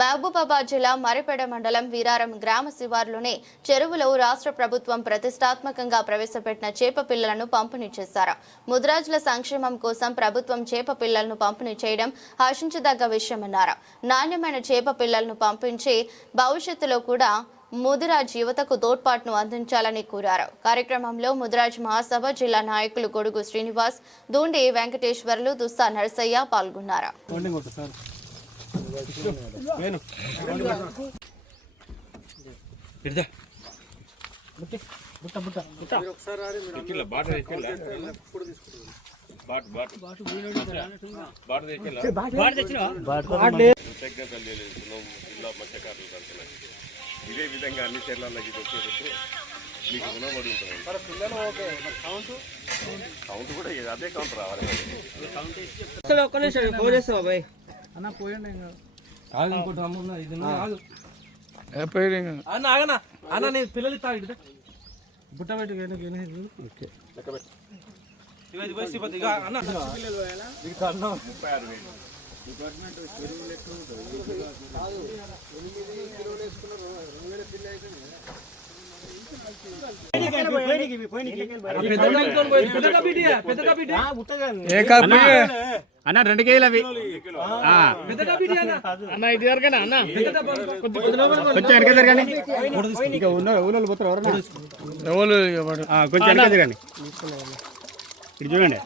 మహబూబాబాద్ జిల్లా మరిపేడ మండలం వీరారం గ్రామ శివారులోని చెరువులో రాష్ట్ర ప్రభుత్వం ప్రతిష్టాత్మకంగా ప్రవేశపెట్టిన చేప పిల్లలను పంపిణీ చేశారు. ముదిరాజుల సంక్షేమం కోసం ప్రభుత్వం చేప పిల్లలను పంపిణీ చేయడం హర్షించదగ్గ విషయమన్నారు. నాణ్యమైన చేప పిల్లలను పంపించి భవిష్యత్తులో కూడా ముదిరాజ్ యువతకు తోడ్పాటును అందించాలని కోరారు. కార్యక్రమంలో ముదిరాజ్ మహాసభ జిల్లా నాయకులు గొడుగు శ్రీనివాస్, దూండి వెంకటేశ్వర్లు, దుస్సా నరసయ్య పాల్గొన్నారు. ఇదే విధంగా అన్ని చర్యలకి వచ్చేటట్టు మీకు రుణపడి ఉంటుంది. కౌంట్ కూడా అదే కౌంట్ రావాలి. పిల్లలు బుట్ట పెట్టి అన్న 2 కేజీలు అవి అన్న ఇది వరకేనా అన్న కొంచెం వెనక జరగండి. ఇంకా ఊళ్ళో పోతారు ఎవరు కొంచెం వెనక జరగండి. ఇది చూడండి.